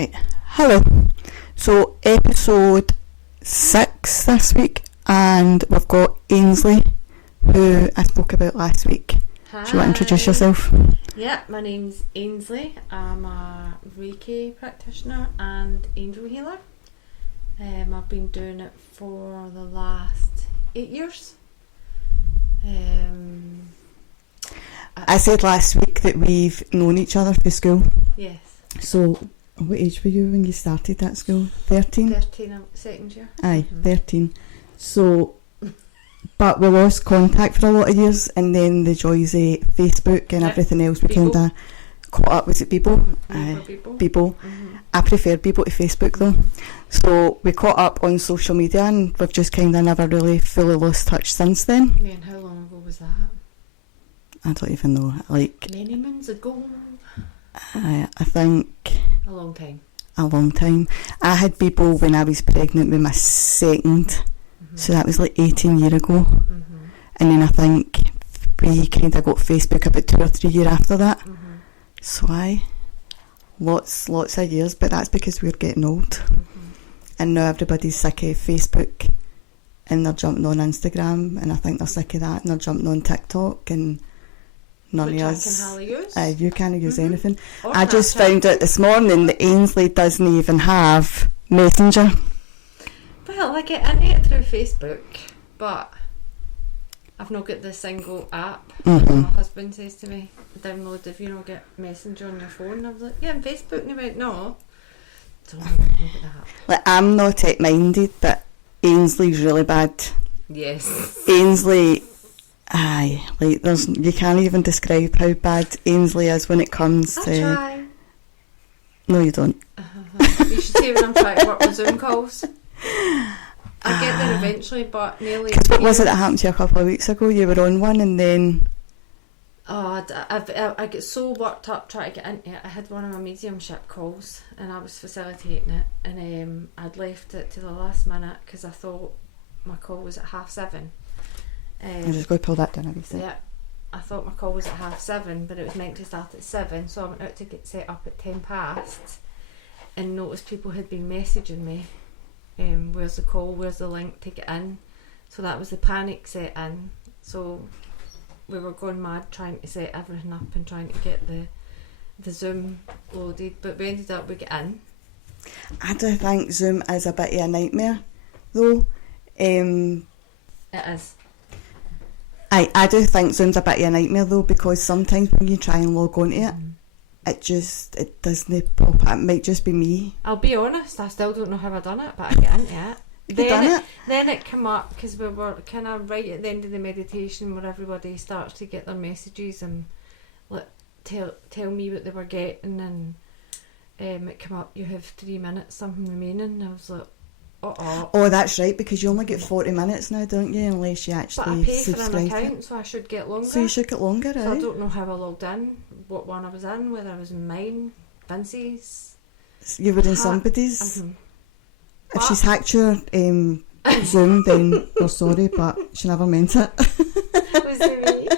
Right, hello. So episode 6 this week, and we've got Ainslie, who I spoke about last week. Hi. Do you want to introduce yourself? Yeah, my name's Ainslie. I'm a Reiki practitioner and angel healer. I've been doing it for the last 8 years. I said last week that we've known each other through school. Yes. So, what age were you when you started at school? 13? 13, second year. Aye, 13. So, but we lost contact for a lot of years, and then the joys of Facebook and everything else, we kind of caught up. Was it Bebo? Bebo. Mm-hmm. I prefer Bebo to Facebook though. So we caught up on social media, and we've just kind of never really fully lost touch since then. Yeah, and how long ago was that? I don't even know. Like many moons ago. I think a long time. A long time. I had Bebo when I was pregnant with my second, so that was like 18 years ago. And then I think we kind of got Facebook about 2 or 3 years after that. So lots of years, but that's because we're getting old. And now everybody's sick of Facebook, and they're jumping on Instagram, and I think they're sick of that, and they're jumping on TikTok, and none which of I us. can hardly use. You can't use anything. Or I just found out this morning that Ainslie doesn't even have Messenger. Well, I get into it through Facebook, but I've not got the single app. My husband says to me, download if you don't get Messenger on your phone. I was like, yeah, on Facebook. And he went, no. Don't know about that. Like, I'm not tech minded, but Ainslie's really bad. Yes. Ainsllie, aye, like you can't even describe how bad Ainslie is when it comes to. I try. No, you don't. You should see when I'm trying to work with Zoom calls. I get there eventually, but nearly. Because what was it that happened to you a couple of weeks ago? You were on one, and then. Oh, I get so worked up trying to get into it. I had one of my mediumship calls, and I was facilitating it, and I'd left it to the last minute because I thought my call was at 7:30. I'm just going to pull that down a wee bit. Yeah, I thought my call was at 7:30, but it was meant to start at 7, so I went out to get set up at 10 past, and noticed people had been messaging me. Where's the call? Where's the link to get in? So that was the panic set in. So we were going mad trying to set everything up and trying to get the Zoom loaded, but we ended up with getting. I do think Zoom is a bit of a nightmare, though. It is. I do think Zoom's a bit of a nightmare though, because sometimes when you try and log on to it, it doesn't pop up. It might just be me. I'll be honest, I still don't know how I done it, but I get into it. Then it came up because we were kind of right at the end of the meditation where everybody starts to get their messages and tell me what they were getting, and it came up, you have 3 minutes something remaining. I was like, oh, that's right, because you only get 40 minutes now, don't you, unless you actually but I pay subscribe for an account, so I should get longer. So you should get longer, so I don't know how I logged in, what one I was in, whether I was in mine, Vince's. You were in somebody's. If What? she's hacked your Zoom, then we're sorry, but she never meant it. Was it me?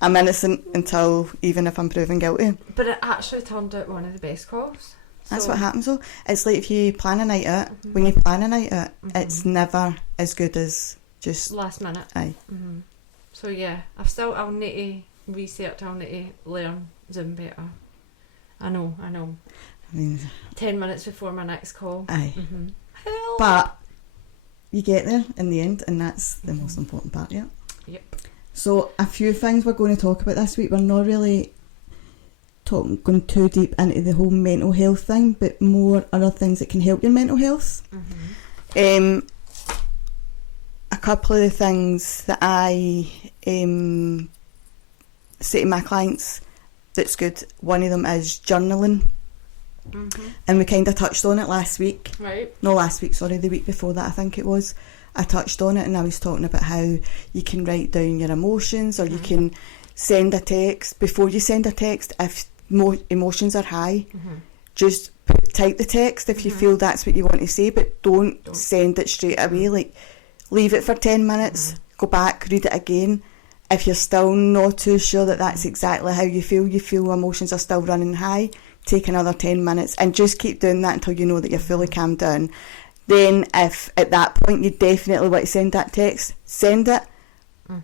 I'm innocent until, even if I'm proven guilty. But it actually turned out one of the best calls. That's what happens though. It's like if you plan a night out, when you plan a night out, it's never as good as just last minute. Aye. So yeah, I'll need to research, I'll need to learn Zoom better. I know. I mean, 10 minutes before my next call. Aye. Help. But you get there in the end, and that's the most important part, yeah. Yep. So a few things we're going to talk about this week. We're not really going too deep into the whole mental health thing, but more other things that can help your mental health. A couple of the things that I say to my clients that's good, one of them is journaling. And we kind of touched on it last week. Right. No, last week, sorry, the week before that I think it was. I touched on it, and I was talking about how you can write down your emotions, or you can send a text. Before you send a text, if emotions are high, just type the text if you feel that's what you want to say, but don't send it straight away. Like, leave it for 10 minutes, go back, read it again. If you're still not too sure that that's exactly how you feel emotions are still running high, take another 10 minutes, and just keep doing that until you know that you're fully calmed down. Then if at that point you definitely want to send that text, send it.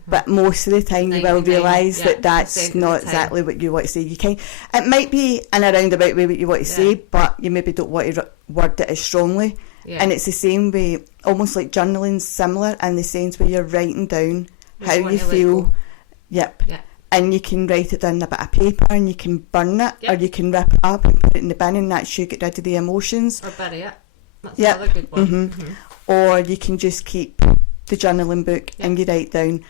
But most of the time you will realise that that's not exactly what you want to say. It might be in a roundabout way what you want to say, but you maybe don't want to word it as strongly. And it's the same way, almost like journaling's similar in the sense where you're writing down how you feel. And you can write it down on a bit of paper, and you can burn it, or you can rip it up and put it in the bin, and that's you get rid of the emotions. Or bury it. That's another good one. Or you can just keep the journaling book and you write down.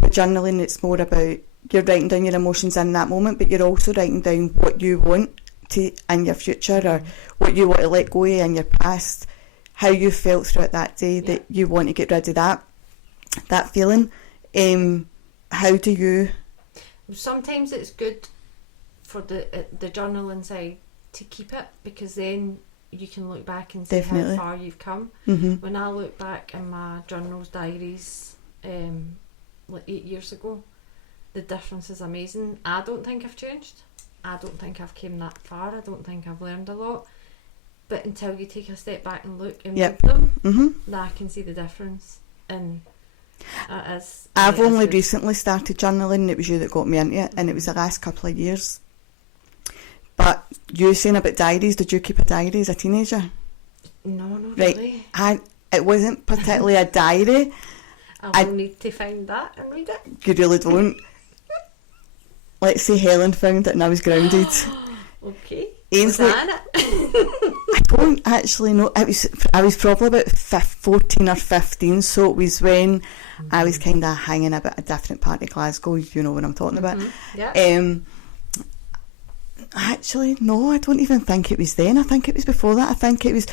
With journaling, it's more about you're writing down your emotions in that moment, but you're also writing down what you want to in your future, or what you want to let go of in your past, how you felt throughout that day, that you want to get rid of that feeling. How do you? Sometimes it's good for the journaling side to keep it, because then you can look back and see how far you've come. When I look back in my journals, diaries, like 8 years ago, the difference is amazing. I don't think I've changed. I don't think I've came that far. I don't think I've learned a lot. But until you take a step back and look and read them, then I can see the difference. And I've only recently started journaling. It was you that got me into it, and it was the last couple of years. But you saying about diaries, did you keep a diary as a teenager? No, not really. It wasn't particularly a diary. I will need to find that and read it. You really don't. Let's say Helen found it and I was grounded. Okay. Ainslie, was that it? I don't actually know. I was probably about 14 or 15, so it was when I was kind of hanging about a different part of Glasgow. You know what I'm talking about. Actually, no, I don't even think it was then. I think it was before that. I think it was...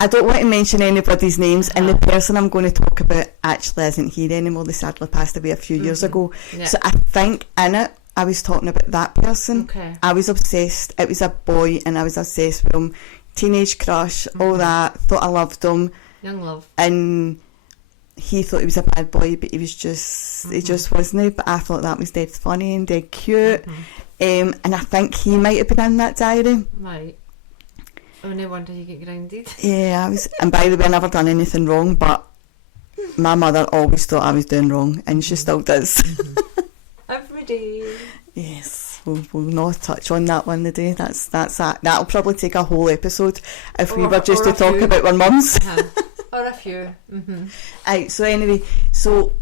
I don't want to mention anybody's names, and the person I'm going to talk about actually isn't here anymore. They sadly passed away a few years ago. So I think in it, I was talking about that person. I was obsessed. It was a boy, and I was obsessed with him. Teenage crush, all that. Thought I loved him. Young love. And he thought he was a bad boy, but he was just, he just wasn't. But I thought that was dead funny and dead cute. And I think he might have been in that diary. Right. Oh, no wonder you get grounded. Yeah, I was. And by the way, I never done anything wrong, but my mother always thought I was doing wrong, and she still does. Every day. Yes, we'll not touch on that one today. That's that. That'll probably take a whole episode if we were just to talk about our mums. Or a few. Right, so anyway, so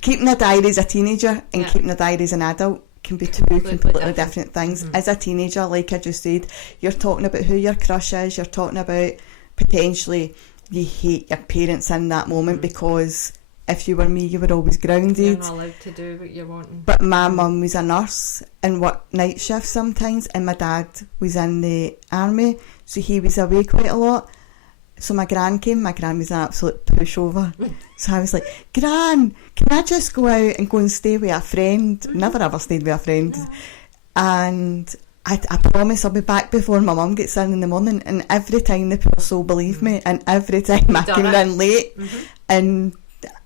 keeping a diary as a teenager and keeping a diary as an adult can be two completely different things. As a teenager, like I just said, you're talking about who your crush is, you're talking about potentially you hate your parents in that moment because if you were me, you were always grounded. You're not allowed to do what you're wanting. But my mum was a nurse and worked night shifts sometimes, and my dad was in the army, so he was away quite a lot. So my gran came. My gran was an absolute pushover. So I was like, Gran, can I just go out and go and stay with a friend? Never ever stayed with a friend. No. And I promise I'll be back before my mum gets in the morning. And every time the poor soul believed me, and every time I came in late, and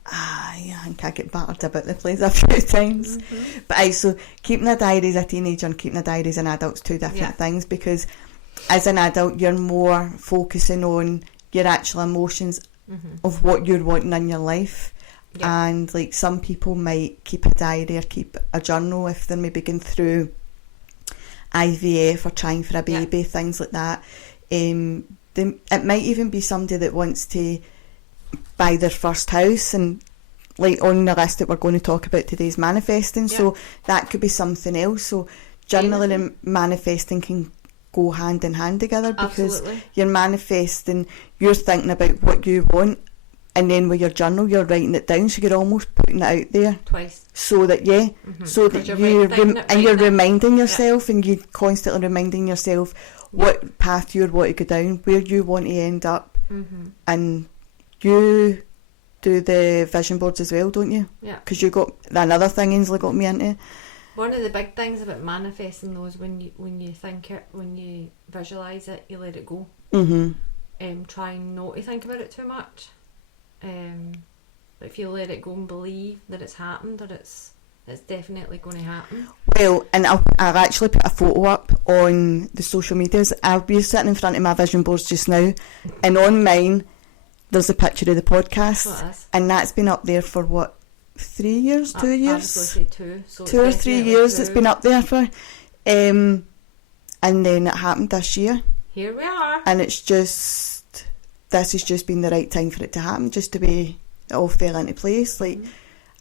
I think I get battered about the place a few times. But so keeping a diary as a teenager and keeping a diary as an adult is two different things, because as an adult you're more focusing on your actual emotions of what you're wanting in your life. And like some people might keep a diary or keep a journal if they're maybe going through IVF or trying for a baby, things like that. It might even be somebody that wants to buy their first house, and like on the list that we're going to talk about today is manifesting, so that could be something else. So journaling and manifesting can go hand in hand together, because you're manifesting, you're thinking about what you want, and then with your journal you're writing it down, so you're almost putting it out there twice, so that so that you're reminding yourself, and you're constantly reminding yourself what path you want to go down, where you want to end up. And you do the vision boards as well, don't you? Because you got another thing Ainslie got me into. One of the big things about manifesting those, when you think it, when you visualise it, you let it go. Try not to think about it too much. But if you let it go and believe that it's happened, or it's it's definitely going to happen. Well, and I've actually put a photo up on the social medias. I'll be sitting in front of my vision boards just now, and on mine there's a picture of the podcast, and that's been up there for what, 3 years, 2 years? I was going to say 2. So 2 or 3 years 2. It's been up there for. And then it happened this year. Here we are. And it's just, this has just been the right time for it to happen, just to be, it all fell into place. Like,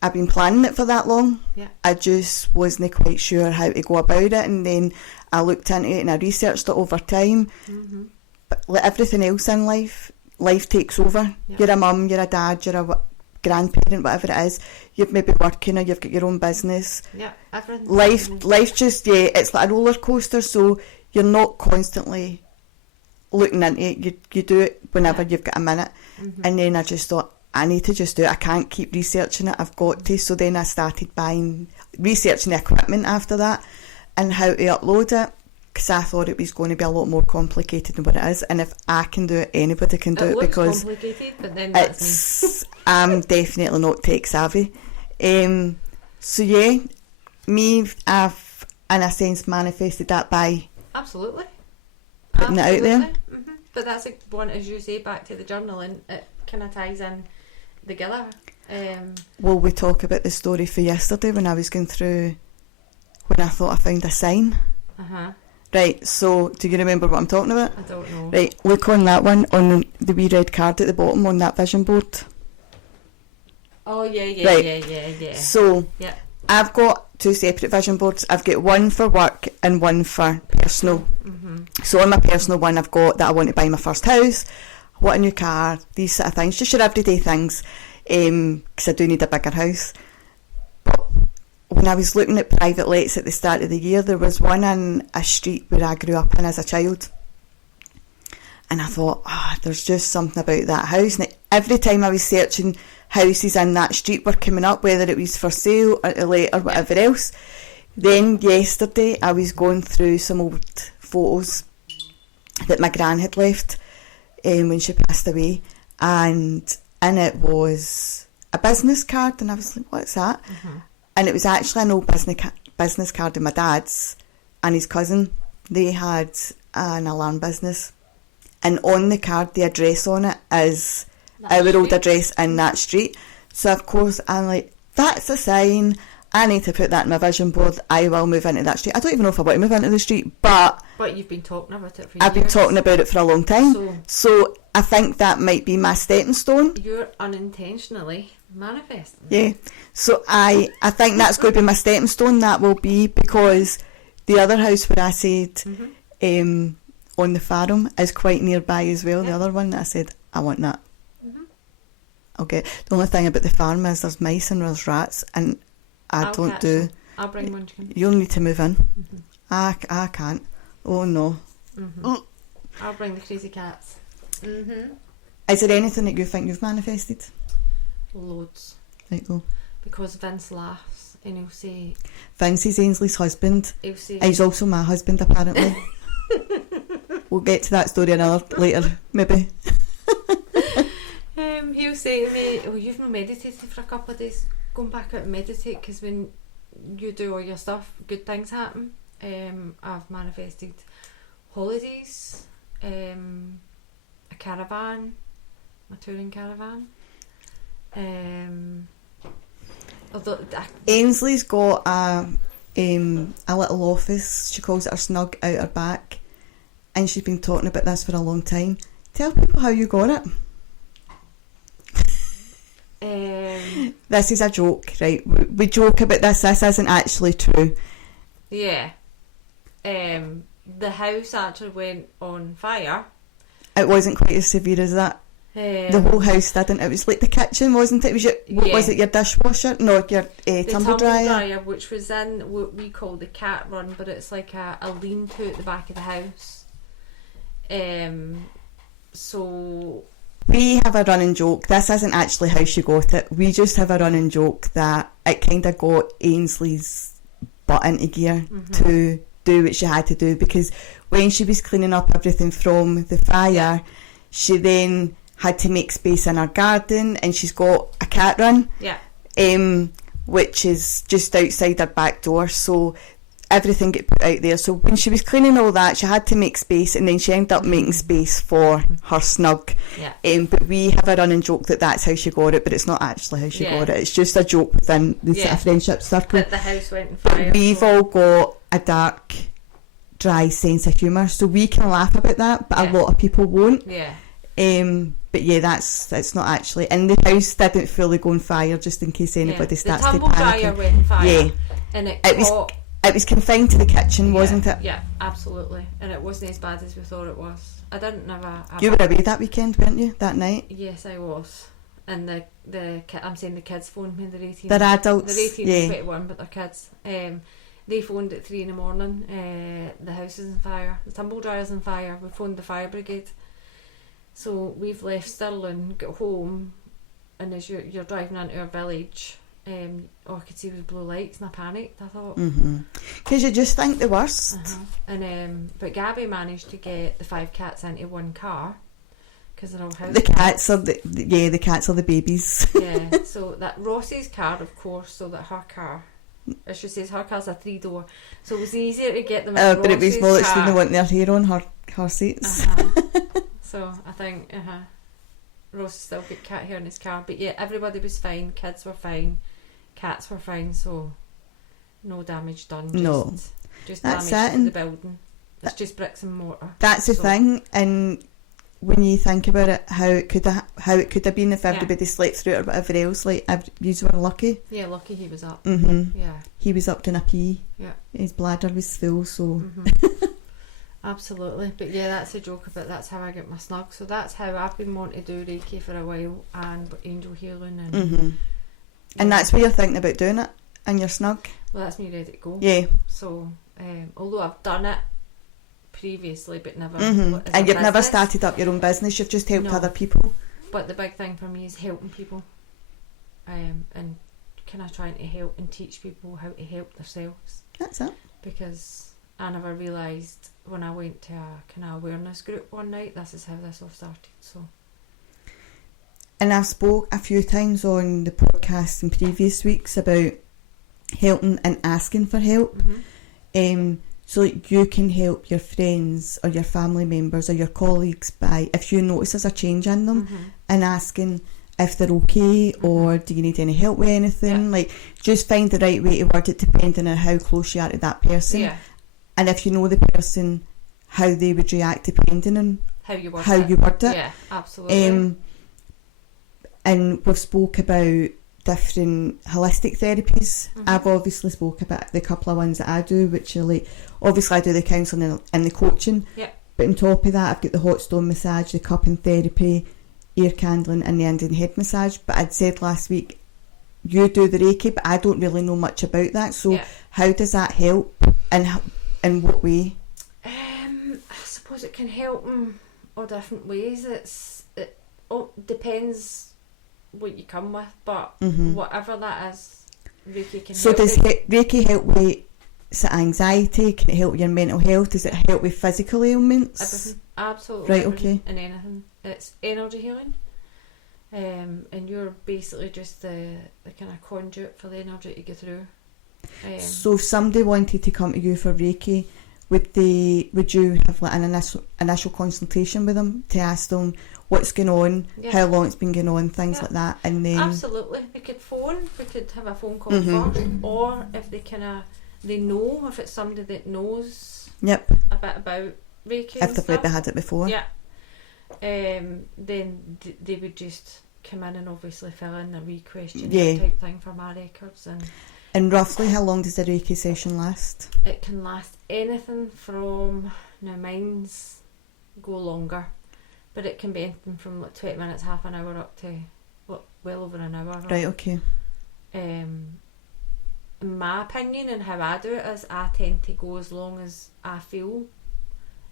I've been planning it for that long. Yeah. I just wasn't quite sure how to go about it, and then I looked into it and I researched it over time. But like everything else in life takes over. Yeah. You're a mum, you're a dad, you're a grandparent, whatever it is. You're maybe working or you've got your own business. Yeah, everything. Life just, it's like a roller coaster, so you're not constantly looking into it. You do it whenever you've got a minute. And then I just thought, I need to just do it. I can't keep researching it. I've got to. So then I started researching the equipment after that and how to upload it, because I thought it was going to be a lot more complicated than what it is. And if I can do it, anybody can do it, because complicated, but then that's I'm definitely not tech savvy. So yeah, I've in a sense manifested that by absolutely putting it out there. But that's one, as you say, back to the journaling. It kind of ties in together. Well, we talk about the story for yesterday when I was going through, when I thought I found a sign. Right, so do you remember what I'm talking about? I don't know. Right, look on that one, on the wee red card at the bottom on that vision board. Oh, yeah. Right. So, I've got 2 separate vision boards. I've got one for work and one for personal. So on my personal one, I've got that I want to buy my first house, I want a new car, these sort of things, just your everyday things, because I do need a bigger house. But when I was looking at private lets at the start of the year, there was one in a street where I grew up in as a child. And I thought, there's just something about that house. And every time I was searching, houses in that street were coming up, whether it was for sale or to let or whatever else. Then yesterday I was going through some old photos that my gran had left when she passed away, and in it was a business card, and I was like, what's that? And it was actually an old business card of my dad's and his cousin. They had an alarm business, and on the card the address on it is our old address in that street. So of course I'm like, that's a sign, I need to put that in my vision board. I will move into that street. I don't even know if I want to move into the street, but you've been talking about it for years. I've been talking about it for a long time, so I think that might be my stepping stone. You're unintentionally manifesting. Yeah, so I think that's going to be my stepping stone. That will be, because the other house where I said on the farm is quite nearby as well. The other one that I said I want that. Okay. The only thing about the farm is there's mice and there's rats, and I'll bring Munchkin. You'll need to move in. I can't. Oh no. I'll bring the crazy cats. Is there anything that you think you've manifested? Loads. Right, go. Because Vince laughs and he'll say... Vince is Ainslie's husband. He'll say... He's also my husband, apparently. We'll get to that story later, maybe. He'll say to me, oh, you've not meditated for a couple of days. Go back out and meditate, because when you do all your stuff, good things happen. I've manifested holidays, a caravan, a touring caravan. Ainslie's got a little office. She calls it her snug out her back, and she's been talking about this for a long time. Tell people how you got it. This is a joke, right? We joke about this. This isn't actually true. Yeah. The house actually went on fire. It wasn't quite as severe as that. The whole house didn't. It was like the kitchen, wasn't it? It was was it your dishwasher? No, your tumble dryer, which was in what we call the cat run, but it's like a lean-to at the back of the house. So we have a running joke. This isn't actually how she got it. We just have a running joke that it kind of got Ainslie's butt into gear to do what she had to do, because when she was cleaning up everything from the fire, she then had to make space in her garden, and she's got a cat run. which is just outside her back door, so everything get put out there. So when she was cleaning all that, she had to make space, and then she ended up making space for her snug. Yeah. But we have a running joke that that's how she got it, but it's not actually how she got it. It's just a joke within the sort of friendship circle. That the house went on fire. But we've all got a dark, dry sense of humour, so we can laugh about that, but a lot of people won't. Yeah. But yeah, that's not actually. And the house didn't fully go on fire, just in case anybody starts to panic. The tumble dryer went on fire. Yeah. And it was confined to the kitchen, wasn't it? Yeah, absolutely. And it wasn't as bad as we thought it was. I didn't never. You were away that weekend, weren't you? That night? Yes, I was. And I'm saying the kids phoned me. They're 18. They're adults. They're 18 and 21, but they're kids. They phoned at 3 a.m. The house is on fire. The tumble dryer's on fire. We phoned the fire brigade. So we've left Stirling, got home, and as you're driving into our village, all I could see was blue lights, and I panicked. I thought, because you just think the worst. And but Gabby managed to get the 5 cats into one car because they're all house the cats are the cats are the babies. Yeah, so that Ross's car, of course, so that her car, as she says, her car's a 3-door, so it was easier to get them. But it was more like they want their hair on her car seats. So I think Ross still got cat hair in his car, but yeah, everybody was fine. Kids were fine, cats were fine, so no damage done. Just that's damage to the building. It's just bricks and mortar. That's the thing, and when you think about it, how it could have been if everybody slept through it or whatever else. Like, you were lucky. Yeah, lucky he was up. Yeah, he was up doing a pee. Yeah, his bladder was full, so. Absolutely, but yeah, that's a joke about that's how I get my snug. So that's how I've been wanting to do Reiki for a while, and angel healing, and and that's what you're thinking about doing it, and you're snug. Well, that's me ready to go. Yeah. So, although I've done it previously, but never. And you've never started up your own business. You've just helped other people. But the big thing for me is helping people, and kind of trying to help and teach people how to help themselves. That's it. Because I never realised when I went to a kind of awareness group one night, this is how this all started. So, and I've spoke a few times on the podcast in previous weeks about helping and asking for help. So you can help your friends or your family members or your colleagues by, if you notice there's a change in them, and asking if they're okay or do you need any help with anything. Like, just find the right way to word it depending on how close you are to that person. And if you know the person, how they would react depending on how you word it. Yeah, absolutely. And we've spoke about different holistic therapies. I've obviously spoke about the couple of ones that I do, which are like, obviously I do the counselling and the coaching. But on top of that, I've got the hot stone massage, the cupping therapy, ear candling, and the Indian head massage. But I'd said last week, you do the Reiki, but I don't really know much about that. So how does that help, and in what way? I suppose it can help in all different ways. It depends what you come with, but whatever that is, Reiki can help. So does Reiki help with anxiety? Can it help with your mental health? Does it help with physical ailments? Everything. Absolutely. Right, okay. And anything. It's energy healing. And you're basically just the kind of conduit for the energy to go through. So if somebody wanted to come to you for Reiki, would you have like an initial consultation with them to ask them what's going on, how long it's been going on, things like that, and then absolutely, we could have a phone call first, or if they know, if it's somebody that knows a bit about Reiki, if they've maybe had it before, then they would just come in and obviously fill in a wee questionnaire type thing for my records. And roughly how long does the Reiki session last? It can last anything from, now mine's go longer, but it can be anything from like 20 minutes, half an hour, up to well over an hour. Right, okay. In my opinion and how I do it is, I tend to go as long as I feel,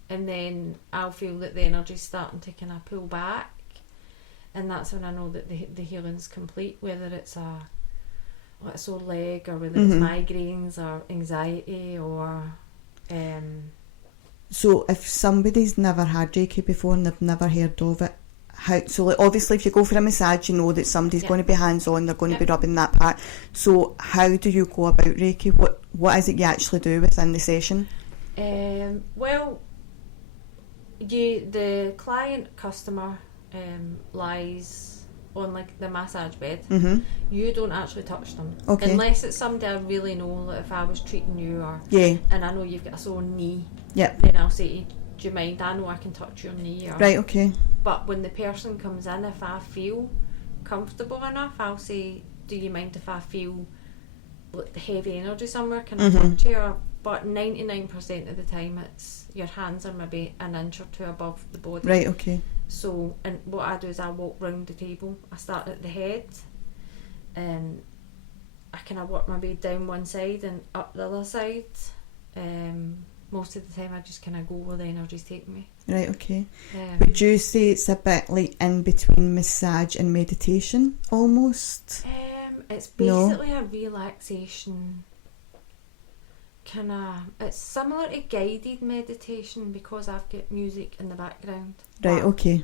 and then I'll feel that the energy's starting to kind of pull back, and that's when I know that the healing's complete, whether it's a sore leg or whether it's migraines or anxiety or So if somebody's never had Reiki before and they've never heard of it, so like obviously if you go for a massage, you know that somebody's going to be hands-on, they're going to be rubbing that part. So how do you go about Reiki? What is it you actually do within the session? Well, the customer lies on like the massage bed. Mm-hmm. You don't actually touch them, unless it's somebody I really know. Like if I was treating you, and I know you've got a sore knee, then I'll say to you, do you mind? I know I can touch your knee. Right, okay. But when the person comes in, if I feel comfortable enough, I'll say, do you mind if I feel like the heavy energy somewhere? Can I touch you? But 99% of the time, it's your hands are maybe an inch or two above the body. Right, okay. So, and what I do is I walk round the table. I start at the head, and I kind of work my way down one side and up the other side. Most of the time, I just kind of go where the energies take me. Right, okay. Would you say it's a bit like in between massage and meditation, almost? It's basically a relaxation. It's similar to guided meditation because I've got music in the background. Right, okay.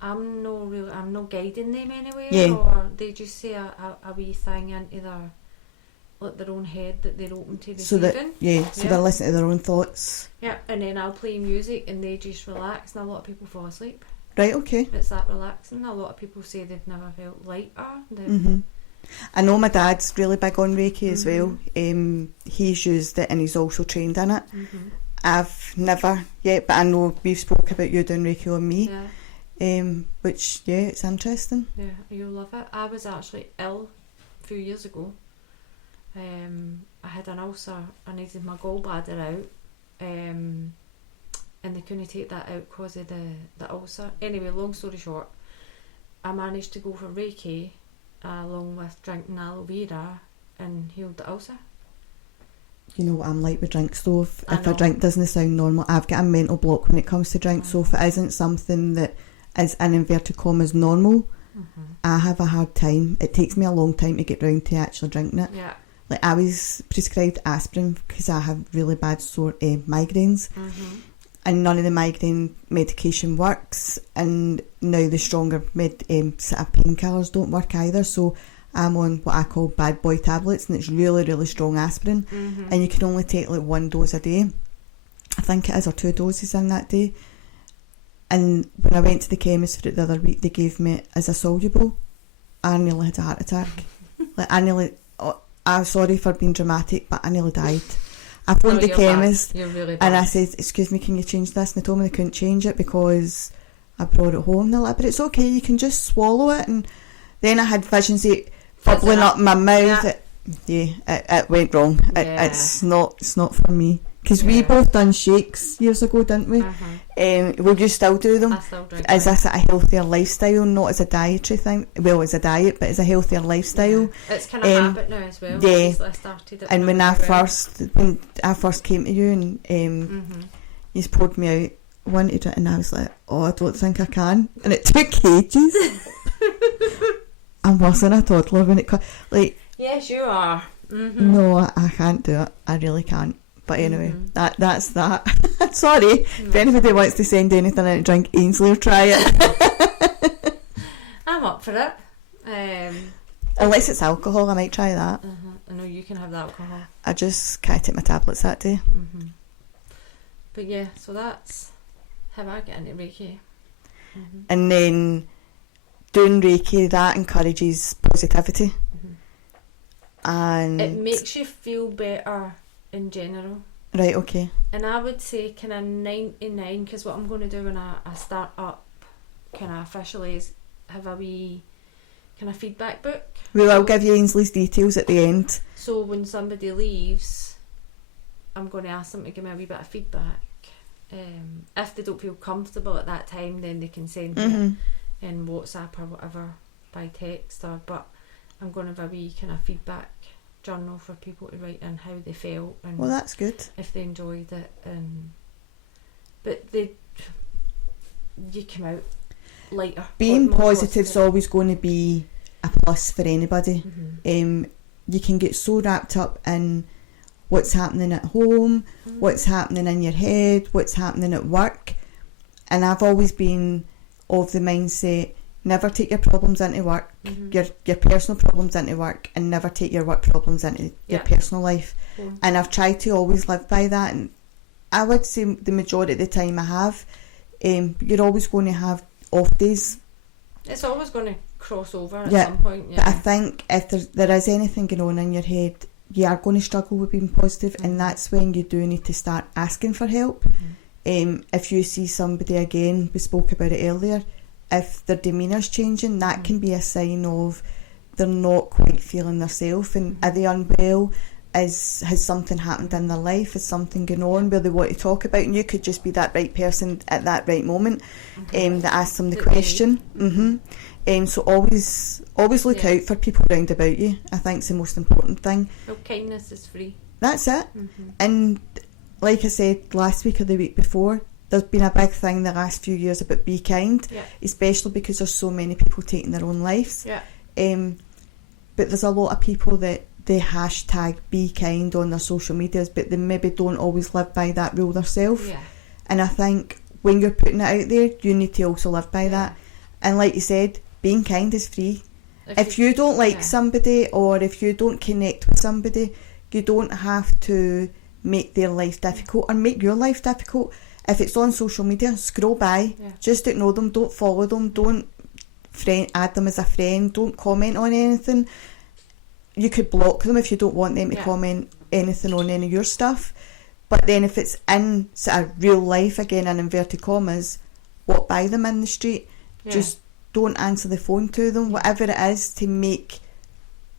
I'm not guiding them anywhere, Yeah. or they just say a wee thing into their own head that they're open to receiving. So they're listening to their own thoughts. Yeah, and then I'll play music and they just relax, and a lot of people fall asleep. Right, okay. It's that relaxing. A lot of people say they've never felt lighter. I know my dad's really big on Reiki as well. He's used it and he's also trained in it. I've never yet, but I know we've spoke about you doing Reiki on me. Which, it's interesting. Yeah, you'll love it. I was actually ill a few years ago. I had an ulcer. I needed my gallbladder out, and they couldn't take that out because of the ulcer. Anyway, long story short, I managed to go for Reiki along with drinking aloe vera and healed the ulcer. You know what I'm like with drinks though. If a drink doesn't sound normal, I've got a mental block when it comes to drinks. So if it isn't something that is in inverted commas normal, I have a hard time. It takes me a long time to get round to actually drinking it. Yeah. Like I was prescribed aspirin because I have really bad migraines, and none of the migraine medication works, and now the stronger sort of painkillers don't work either. So I'm on what I call bad boy tablets, and it's really, really strong aspirin, and you can only take like 1 dose a day. I think it is, or 2 doses in that day. And when I went to the chemist for it the other week, they gave me it as a soluble. I nearly had a heart attack. I'm sorry for being dramatic, but I nearly died. I phoned the chemist really and I said, excuse me, can you change this? And they told me they couldn't change it because I brought it home. They're like, but it's okay, you can just swallow it. And then I had visions of it bubbling up my mouth. It went wrong. It's not for me. Because we both done shakes years ago, didn't we? Will you still do them? I still drink. Is this a healthier lifestyle, not as a dietary thing? Well, as a diet, but as a healthier lifestyle. It's kind of habit now as well. Yeah. I started it. And when I first came to you and you poured me out one to drink, and I was like, I don't think I can. And it took ages. I'm worse than a toddler when it comes. Like, yes, you are. No, I can't do it. I really can't. But anyway, that's that. Sorry, if anybody wants to send anything out to drink Ainslie or try it. I'm up for it. Unless it's alcohol, I might try that. I know you can have the alcohol. I just can't take my tablets that day. But yeah, so that's how I get into Reiki. And then doing Reiki, that encourages positivity. And it makes you feel better in general. Right, okay. And I would say kind of 99, because what I'm going to do when I start up kind of officially is have a wee kind of feedback book. Well, I'll give you Ainslie's details at the end. So when somebody leaves, I'm going to ask them to give me a wee bit of feedback. If they don't feel comfortable at that time, then they can send it in WhatsApp or whatever by text. But I'm going to have a wee kind of feedback journal for people to write in how they felt and well, that's good if they enjoyed it. But you come out lighter. Being positive is always going to be a plus for anybody. You can get so wrapped up in what's happening at home, what's happening in your head, what's happening at work, and I've always been of the mindset, never take your problems into work, your personal problems into work, and never take your work problems into your personal life. And I've tried to always live by that, and I would say the majority of the time I have. You're always going to have off days. It's always going to cross over at some point. But I think if there is anything going on in your head, you are going to struggle with being positive, and that's when you do need to start asking for help. If you see somebody, again, we spoke about it earlier, if their demeanour's changing, that can be a sign of they're not quite feeling themselves, and are they unwell? Has something happened in their life? Is something going on where they want to talk about? And you could just be that right person at that right moment that asks them the question. So always look out for people round about you. I think it's the most important thing. Well, kindness is free. That's it. And like I said last week or the week before, there's been a big thing the last few years about be kind, especially because there's so many people taking their own lives. But there's a lot of people that they hashtag be kind on their social medias, but they maybe don't always live by that rule themselves. And I think when you're putting it out there, you need to also live by that. And like you said, being kind is free. If you don't like somebody, or if you don't connect with somebody, you don't have to make their life difficult or make your life difficult. If it's on social media, scroll by, just ignore them, don't follow them, don't add them as a friend, don't comment on anything. You could block them if you don't want them to comment anything on any of your stuff. But then if it's in sort of real life, again in inverted commas, walk by them in the street, just don't answer the phone to them, whatever it is to make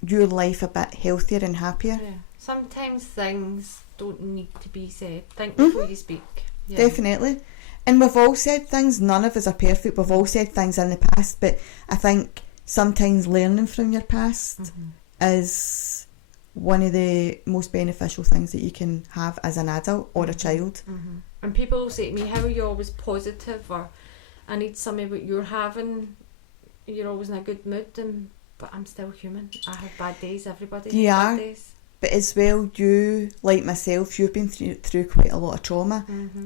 your life a bit healthier and happier. Sometimes things don't need to be said. Think before you speak. Definitely. And we've all said things, none of us are perfect, we've all said things in the past, but I think sometimes learning from your past is one of the most beneficial things that you can have as an adult or a child. And people will say to me, how are you always positive? Or I need some of what you're having, you're always in a good mood. But I'm still human. I have bad days, everybody has bad days. But as well, you, like myself, you've been through quite a lot of trauma,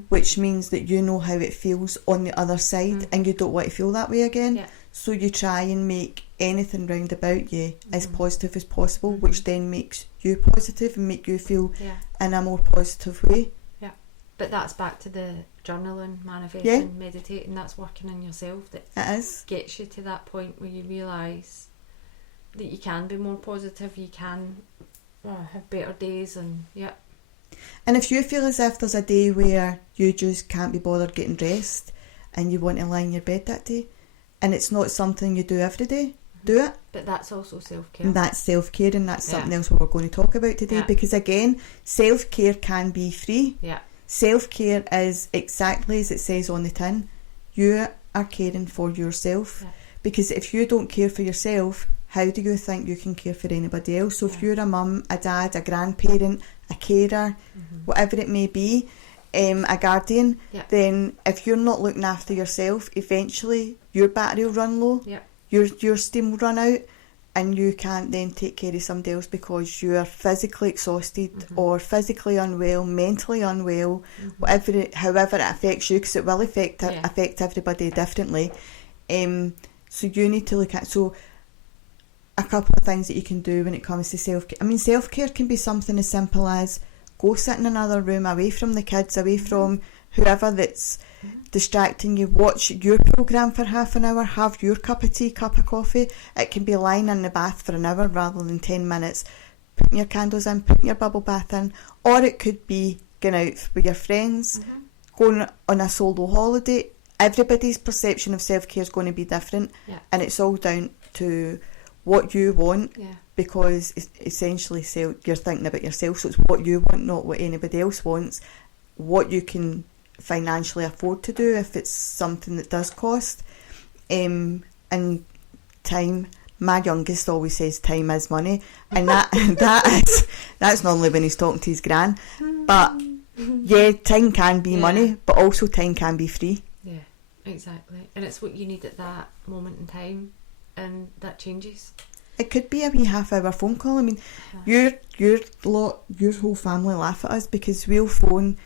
which means that you know how it feels on the other side, and you don't want to feel that way again. So you try and make anything round about you as positive as possible, which then makes you positive and make you feel in a more positive way. But that's back to the journaling, manifesting, meditating. That's working on yourself. That gets you to that point where you realise that you can be more positive, you can have better days, and And if you feel as if there's a day where you just can't be bothered getting dressed and you want to lie in your bed that day, and it's not something you do every day, do it. But that's also self-care. And that's self-care, and that's something else we're going to talk about today, because again, self-care can be free. Self-care is exactly as it says on the tin. You are caring for yourself. Because if you don't care for yourself, how do you think you can care for anybody else? So if you're a mum, a dad, a grandparent, a carer, whatever it may be, a guardian, then if you're not looking after yourself, eventually your battery will run low, your steam will run out, and you can't then take care of somebody else because you are physically exhausted or physically unwell, mentally unwell, however it affects you, because it will affect everybody differently. So you need to look at a couple of things that you can do when it comes to self-care. I mean, self-care can be something as simple as go sit in another room away from the kids, away from whoever that's distracting you, watch your programme for half an hour, have your cup of tea, cup of coffee. It can be lying in the bath for an hour rather than 10 minutes, putting your candles in, putting your bubble bath in, or it could be going out with your friends, going on a solo holiday. Everybody's perception of self-care is going to be different, and it's all down to what you want, because essentially you're thinking about yourself, so it's what you want, not what anybody else wants, what you can financially afford to do if it's something that does cost, and time. My youngest always says time is money, and that's normally when he's talking to his gran, but time can be money, but also time can be free. Exactly, and it's what you need at that moment in time, and that changes. It could be a wee half-hour phone call. I mean, your whole family laugh at us because we'll phone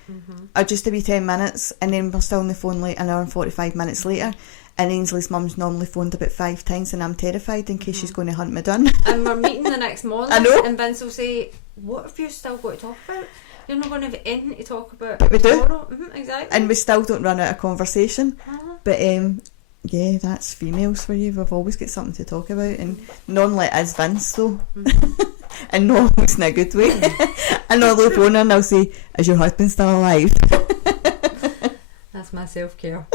just a wee 10 minutes, and then we're still on the phone like an hour and 45 minutes later. And Ainslie's mum's normally phoned about 5 times, and I'm terrified in case she's going to hunt me down. And we're meeting the next morning. I know. And Vince will say, "What have you still got to talk about? You're not going to have anything to talk about." But we tomorrow. do. Exactly. And we still don't run out of conversation. Uh-huh. But yeah, that's females for you. We've always got something to talk about, and normally it is Vince though. And not always in a good way. And I'll phone her and I'll say, "Is your husband still alive?" That's my self-care.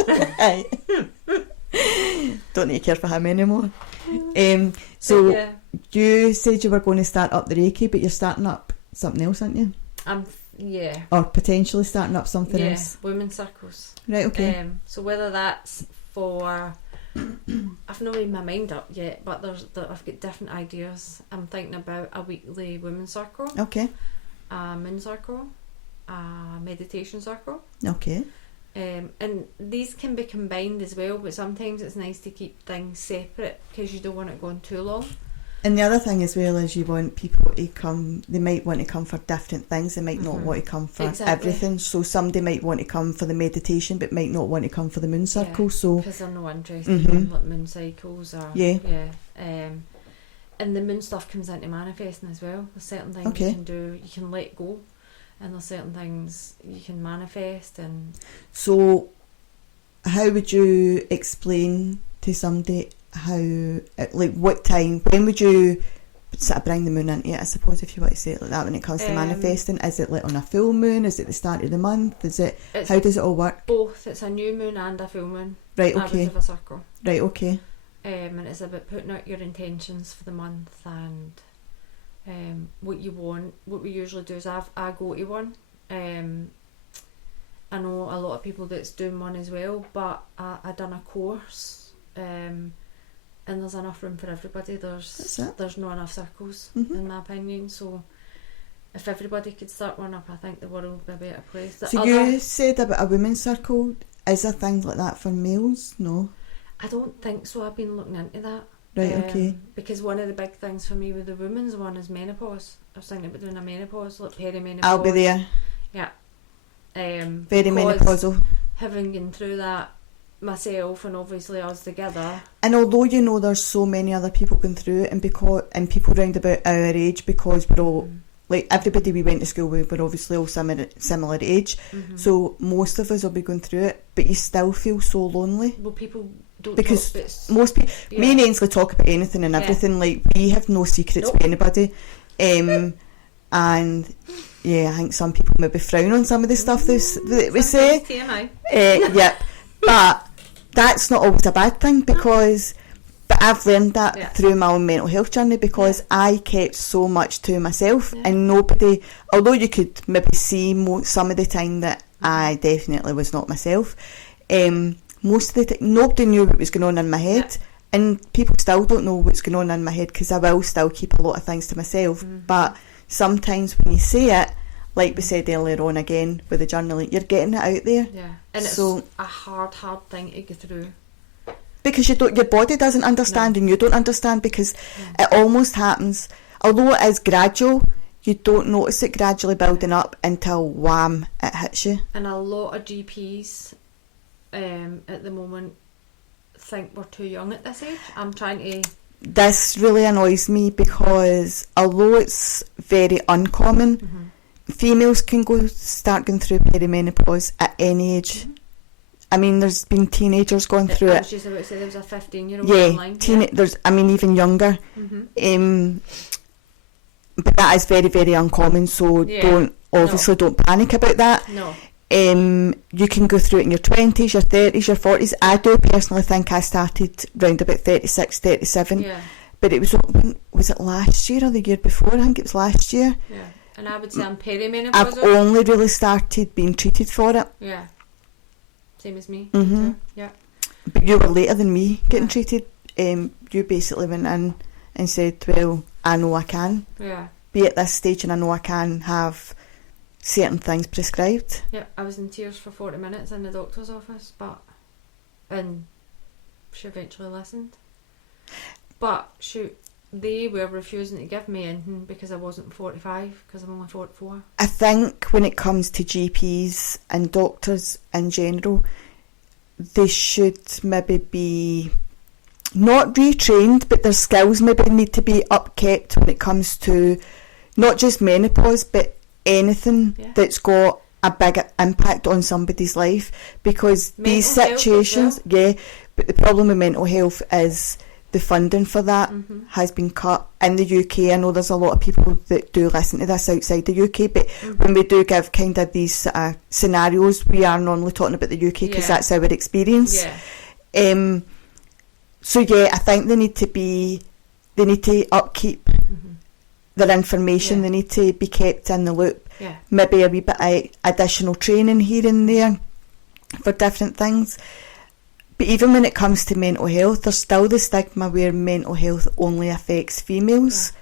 Don't need to care for him anymore. So yeah. you said you were going to start up the Reiki, but you're starting up something else, aren't you? Yeah. Or potentially starting up something else. Women's circles. Right, okay. So whether that's for, I've not made my mind up yet, but I've got different ideas. I'm thinking about a weekly women's circle, Okay. a men's circle, a meditation circle. Okay. And these can be combined as well, but sometimes it's nice to keep things separate because you don't want it going too long. And the other thing as well is you want people to come, they might want to come for different things, they might not want to come for everything. So somebody might want to come for the meditation but might not want to come for the moon circle. So because they're not interested in like moon cycles or and the moon stuff comes into manifesting as well. There's certain things you can do, you can let go, and there's certain things you can manifest. And so how would you explain to somebody how, like, what time, when would you sort of bring the moon into it, I suppose, if you want to say it like that, when it comes to manifesting? Is it like on a full moon? Is it the start of the month? Is it, how does it all work? Both. It's a new moon and a full moon. Right, okay. Of a circle. Right, okay. And it's about putting out your intentions for the month and what you want. What we usually do is I go to one. I know a lot of people that's doing one as well, but I done a course. And there's enough room for everybody. There's not enough circles, in my opinion. So if everybody could start one up, I think the world would be a better place. So you said about a women's circle. Is there things like that for males? No? I don't think so. I've been looking into that. Right, okay. Because one of the big things for me with the women's one is menopause. I was thinking about doing a menopause, like perimenopause. I'll be there. Yeah. Very menopausal. Having gone through that myself, and obviously us together. And although you know there's so many other people going through it, and people round about our age, because we're all like everybody we went to school with, we're obviously all similar age, so most of us will be going through it, but you still feel so lonely. Well, people don't because talk about most people, me and Ainsley talk about anything and everything. Like, we have no secrets with anybody, and yeah, I think some people maybe frown on some of the stuff that we say. Yep, but that's not always a bad thing, because but I've learned that through my own mental health journey, because I kept so much to myself, and nobody, although you could maybe see some of the time that I definitely was not myself, most of the time nobody knew what was going on in my head, and people still don't know what's going on in my head, because I will still keep a lot of things to myself, but sometimes when you say it, like we said earlier on again with the journaling, you're getting it out there. Yeah, and it's a hard thing to get through. Because your body doesn't understand, and you don't understand, because it almost happens, although it is gradual, you don't notice it gradually building up until wham, it hits you. And a lot of GPs at the moment think we're too young at this age. I'm trying to... This really annoys me, because although it's very uncommon, females can start going through perimenopause at any age. I mean, there's been teenagers going through it. I was just about to say there was a 15-year-old online. There's, I mean, even younger. But that is very, very uncommon, so don't panic about that. No. You can go through it in your 20s, your 30s, your 40s. I do personally think I started round about 36, 37. Yeah. But it was it last year or the year before? I think it was last year. Yeah. And I would say I'm perimenopausal. I've only really started being treated for it. Yeah. Same as me. Yeah. But you were later than me getting treated. You basically went in and said, well, I know I can be at this stage, and I know I can have certain things prescribed. Yeah, I was in tears for 40 minutes in the doctor's office, and she eventually listened. But shoot, they were refusing to give me anything because I wasn't 45, because I'm only 44. I think when it comes to GPs and doctors in general, they should maybe be not retrained, but their skills maybe need to be upkept when it comes to not just menopause, but anything that's got a big impact on somebody's life, because Mental these health situations, as well. but the problem with mental health is the funding for that has been cut in the UK. I know there's a lot of people that do listen to this outside the UK, but when we do give kind of these scenarios, we are normally talking about the UK because that's our experience. So I think they need to upkeep their information. They need to be kept in the loop. Maybe a wee bit of additional training here and there for different things. But even when it comes to mental health, there's still the stigma where mental health only affects females.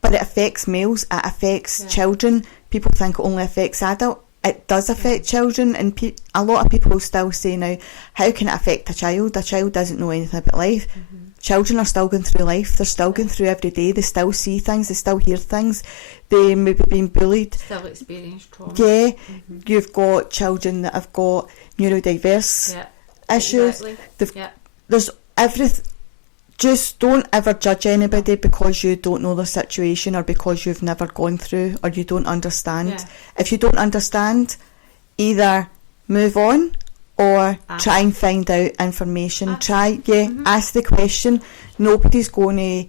But it affects males, it affects children. People think it only affects adults. It does affect children, and a lot of people still say now, how can it affect a child? A child doesn't know anything about life. Children are still going through life. They're still going through every day. They still see things. They still hear things. They may be being bullied. Still experience trauma. You've got children that have got neurodiverse issues. There's everything. Just don't ever judge anybody because you don't know their situation or because you've never gone through or you don't understand. If you don't understand, either move on or try and find out information. Ask the question. Nobody's going to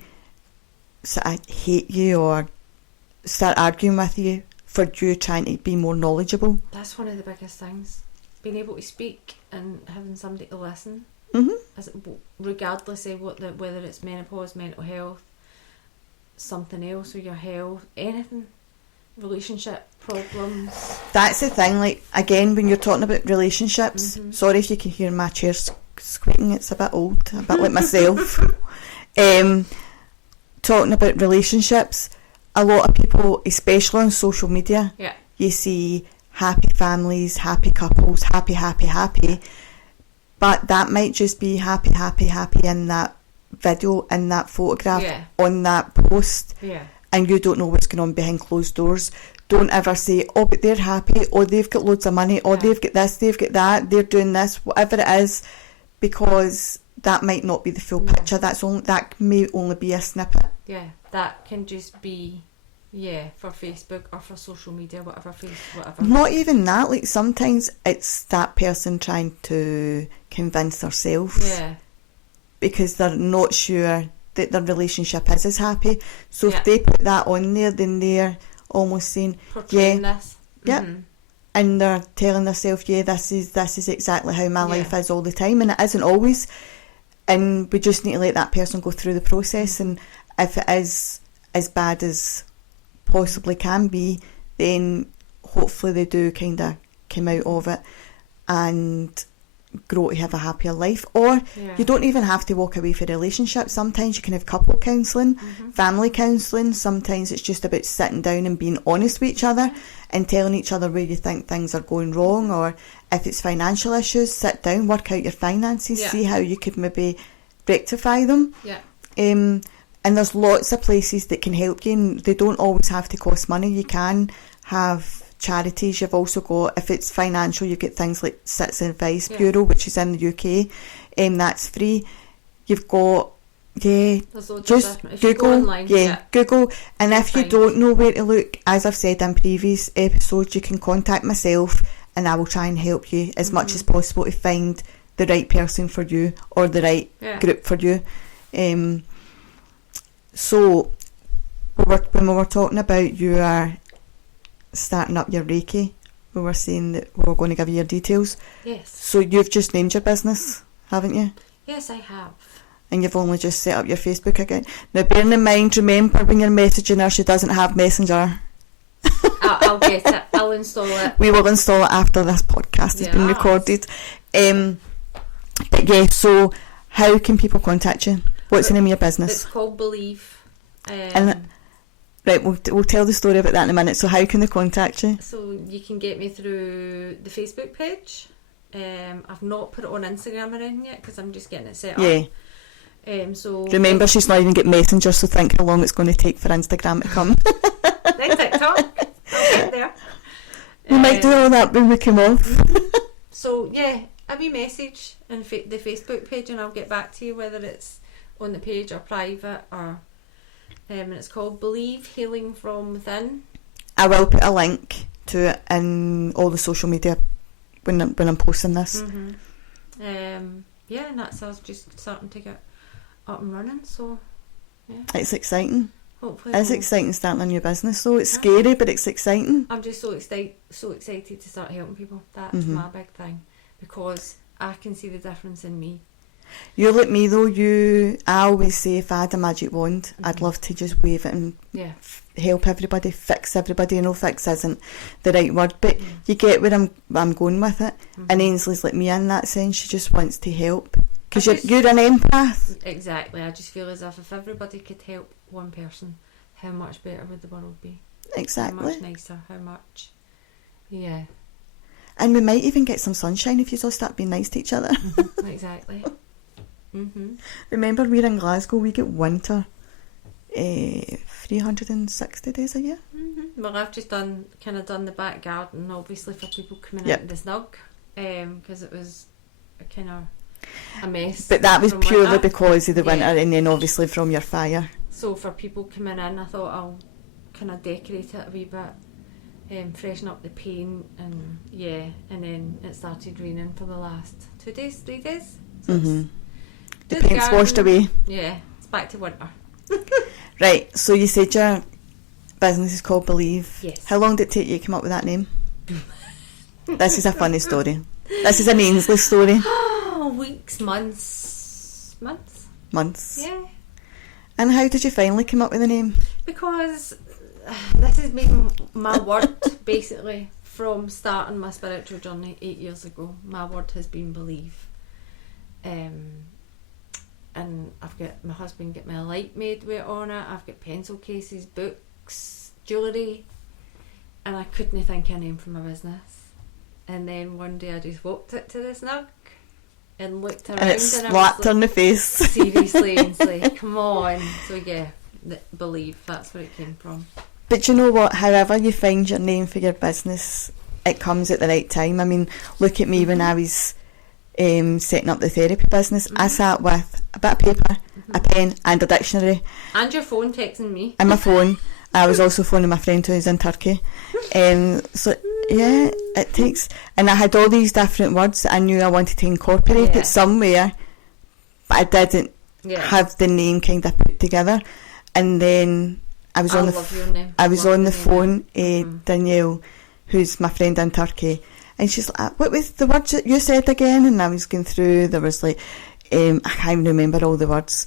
sort of hate you or start arguing with you for you trying to be more knowledgeable. That's one of the biggest things. Being able to speak and having somebody to listen. Regardless of whether it's menopause, mental health, something else, or your health, anything, relationship problems. That's the thing, like, again, when you're talking about relationships, sorry if you can hear my chair squeaking, it's a bit old, a bit like myself. Talking about relationships, a lot of people, especially on social media, you see happy families, happy couples, happy, but that might just be happy in that video, in that photograph, on that post, and you don't know what's going on behind closed doors. Don't ever say, oh, but they're happy, or they've got loads of money, or they've got this, they've got that, they're doing this, whatever it is, because that might not be the full picture. That may only be a snippet. That can just be for Facebook or for social media, whatever. Not even that, like sometimes it's that person trying to convince themselves because they're not sure that their relationship is as happy. So if they put that on there, then they're almost saying, portraying this. And they're telling themselves, this is exactly how my life is all the time, and it isn't always. And we just need to let that person go through the process, and if it is as bad as possibly can be, then hopefully they do kind of come out of it and grow to have a happier life. Or you don't even have to walk away from a relationship. Sometimes you can have couple counselling, family counselling. Sometimes it's just about sitting down and being honest with each other and telling each other where you think things are going wrong, or if it's financial issues, sit down, work out your finances, see how you could maybe rectify them. And there's lots of places that can help you, and they don't always have to cost money. You can have charities. You've also got, if it's financial, you've got things like Citizen Advice Bureau, which is in the UK, that's free. You've got, just Google, online, Google, and if you don't know where to look, as I've said in previous episodes, you can contact myself and I will try and help you as much as possible to find the right person for you or the right group for you. So, when we were talking about you are starting up your Reiki, we were saying that we were going to give you your details. Yes. So you've just named your business, haven't you? Yes, I have. And you've only just set up your Facebook account. Now, bearing in mind, remember when you're messaging her, she doesn't have Messenger. I'll get it. I'll install it. We will install it after this podcast has been recorded. But so how can people contact you? What's the name of your business? It's called Believe. Right, we'll tell the story about that in a minute. So how can they contact you? So you can get me through the Facebook page. I've not put it on Instagram or anything yet because I'm just getting it set up. So remember, she's not even got Messenger, so think how long it's going to take for Instagram to come. Then TikTok. I'll get there. We might do all that when we come off. So a wee message in the Facebook page, and I'll get back to you whether it's on the page or private, or and it's called Believe Healing From Within. I will put a link to it in all the social media when I'm posting this. And that's us just starting to get up and running, so yeah. It's exciting. Hopefully It's exciting starting a new business, so it's scary, but it's exciting. I'm just so excited to start helping people. That's my big thing, because I can see the difference in me. You're like me though. I always say if I had a magic wand, I'd love to just wave it and help everybody, fix everybody. I know fix isn't the right word, but you get where I'm going with it. And Ainslie's like me in that sense. She just wants to help, because you're an empath. Exactly. I just feel as if everybody could help one person, how much better would the world be? Exactly. How much nicer, how much... Yeah. And we might even get some sunshine if you all start being nice to each other. Exactly. Remember, we're in Glasgow, we get winter 360 days a year. Well, I've just done the back garden, obviously, for people coming into the snug, because it was kind of a mess. But that was purely winter. Because of the winter, and then obviously from your fire. So for people coming in, I thought I'll kind of decorate it a wee bit, freshen up the paint, and then it started raining for the last 3 days. So the paint's washed away. Yeah, it's back to winter. Right, so you said your business is called Believe. Yes. How long did it take you to come up with that name? This is a funny story. This is an Ainslie story. Weeks, months. Months. Yeah. And how did you finally come up with the name? Because this has been my word, basically, from starting my spiritual journey 8 years ago. My word has been believe. And I've got my husband get my light made with on it. I've got pencil cases, books, jewellery, and I couldn't think of a name for my business. And then one day I just walked it to the snug and looked around, and it slapped her in the face. Seriously, Ainsley, come on. So yeah, believe, that's where it came from. But you know what? However you find your name for your business, it comes at the right time. I mean, look at me when I was setting up the therapy business. I sat with a bit of paper, a pen and a dictionary. And your phone texting me. And my phone. I was also phoning my friend who's in Turkey. So yeah, it takes... And I had all these different words that I knew I wanted to incorporate it somewhere, but I didn't have the name kind of put together. And then I was on the phone, Danielle, who's my friend in Turkey, and she's like, what was the words that you said again? And I was going through, there was like, I can't remember all the words.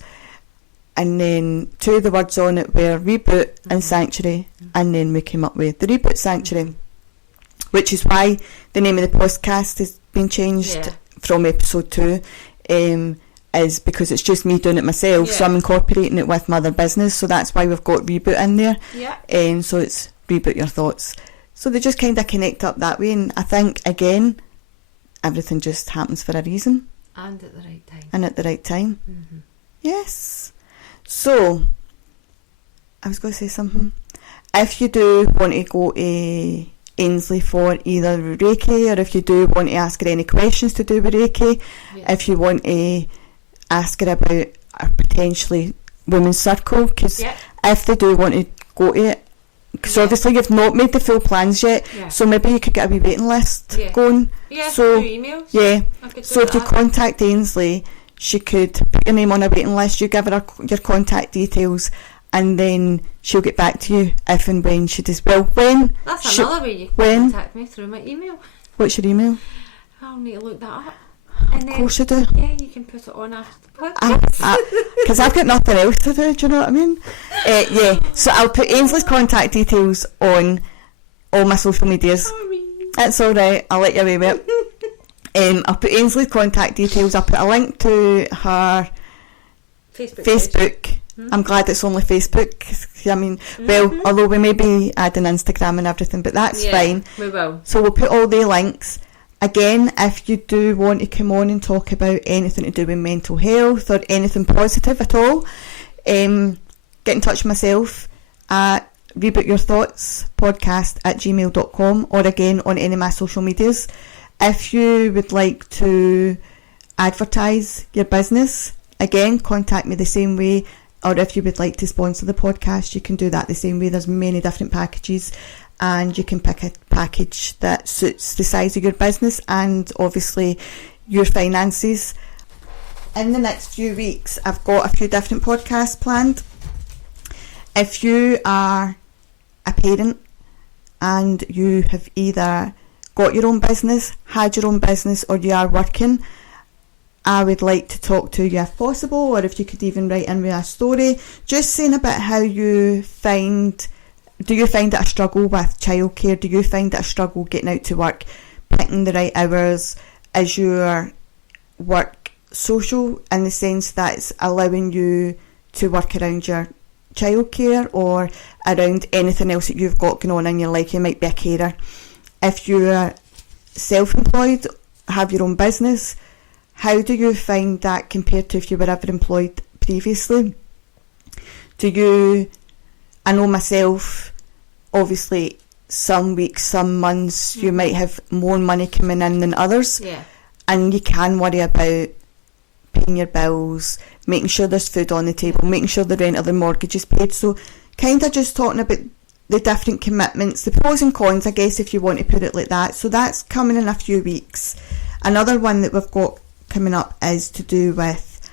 And then two of the words on it were reboot and sanctuary, and then we came up with the reboot sanctuary, which is why the name of the podcast has been changed from episode 2, is because it's just me doing it myself, so I'm incorporating it with my other business, so that's why we've got reboot in there. So it's reboot your thoughts. So they just kind of connect up that way, and I think, again, everything just happens for a reason. And at the right time. And at the right time. Yes. So, I was going to say something. If you do want to go to Ainslie for either Reiki, or if you do want to ask her any questions to do with Reiki, if you want to ask her about a potentially women's circle, because if they do want to go to it, because obviously you've not made the full plans yet, so maybe you could get a wee waiting list going. So emails. So if you contact Ainslie, she could put your name on a waiting list, you give her your contact details, and then she'll get back to you if and when she does. Well, when? That's another way you can contact me, through my email. What's your email? I'll need to look that up. And of course you do. Yeah, you can put it on after the podcast. Because I've got nothing else to do, do you know what I mean? So I'll put Ainslie's contact details on all my social medias. Sorry. That's alright, I'll let you away with it. I'll put Ainslie's contact details, I'll put a link to her Facebook. I'm glad it's only Facebook. I mean, well, although we may be adding Instagram and everything, but that's fine. We will. So we'll put all the links. Again, if you do want to come on and talk about anything to do with mental health or anything positive at all, get in touch with myself at rebootyourthoughtspodcast@gmail.com, or again on any of my social medias. If you would like to advertise your business, again, contact me the same way. Or if you would like to sponsor the podcast, you can do that the same way. There's many different packages, and you can pick a package that suits the size of your business and obviously your finances. In the next few weeks, I've got a few different podcasts planned. If you are a parent and you have either got your own business, had your own business, or you are working, I would like to talk to you if possible, or if you could even write in with a story, just saying about how you find, do you find it a struggle with childcare? Do you find it a struggle getting out to work, picking the right hours? Is your work social in the sense that it's allowing you to work around your childcare or around anything else that you've got going on in your life? You might be a carer. If you're self-employed, have your own business, how do you find that compared to if you were ever employed previously? I know myself, obviously some weeks, some months, you might have more money coming in than others. Yeah. And you can worry about paying your bills, making sure there's food on the table, making sure the rent or the mortgage is paid. So kind of just talking about the different commitments, the pros and cons, I guess, if you want to put it like that. So that's coming in a few weeks. Another one that we've got coming up is to do with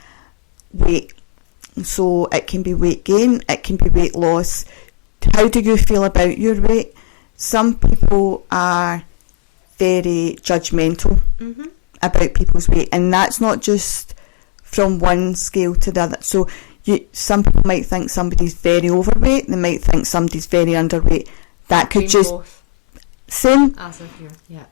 weight. So it can be weight gain, it can be weight loss. How do you feel about your weight? Some people are very judgmental about people's weight, and that's not just from one scale to the other. So some people might think somebody's very overweight, they might think somebody's very underweight. That could just same as if you're, yeah.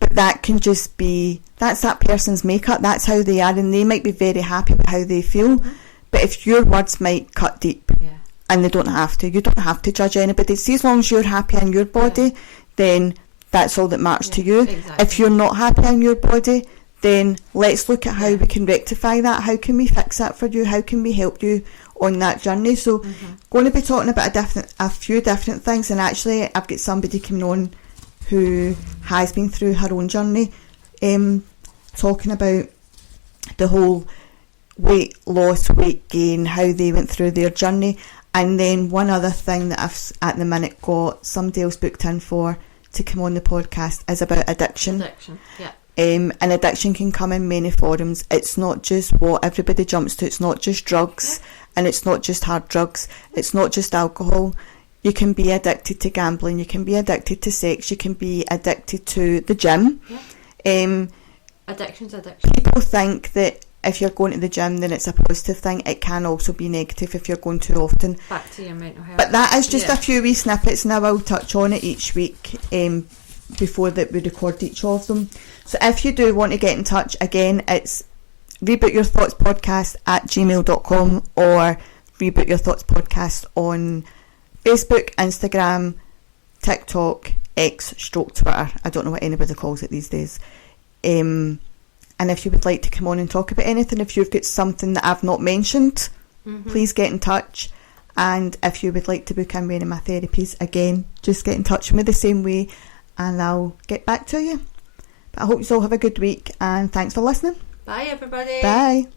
But that can just be, that's that person's makeup, that's how they are, and they might be very happy with how they feel. But if your words might cut deep, and they don't have to, you don't have to judge anybody. See, as long as you're happy in your body, then that's all that matters to you. Exactly. If you're not happy in your body, then let's look at how we can rectify that. How can we fix that for you? How can we help you on that journey? So going to be talking about a few different things, and actually I've got somebody coming on who has been through her own journey, talking about the whole weight loss, weight gain, how they went through their journey. And then one other thing that I've at the minute got somebody else booked in for to come on the podcast is about addiction. And addiction can come in many forms. It's not just what everybody jumps to. It's not just drugs, and it's not just hard drugs. It's not just alcohol. You can be addicted to gambling. You can be addicted to sex. You can be addicted to the gym. Addiction's addiction. People think that if you're going to the gym, then it's a positive thing. It can also be negative if you're going too often. Back to your mental health. But that is just a few wee snippets, and I will touch on it each week before that we record each of them. So if you do want to get in touch, again, it's rebootyourthoughtspodcast@gmail.com or Reboot Your Thoughts Podcast on Facebook, Instagram, TikTok, X/Twitter. I don't know what anybody calls it these days. And if you would like to come on and talk about anything, if you've got something that I've not mentioned, please get in touch. And if you would like to book in any of my therapies, again, just get in touch with me the same way and I'll get back to you. But I hope you all have a good week, and thanks for listening. Bye, everybody. Bye.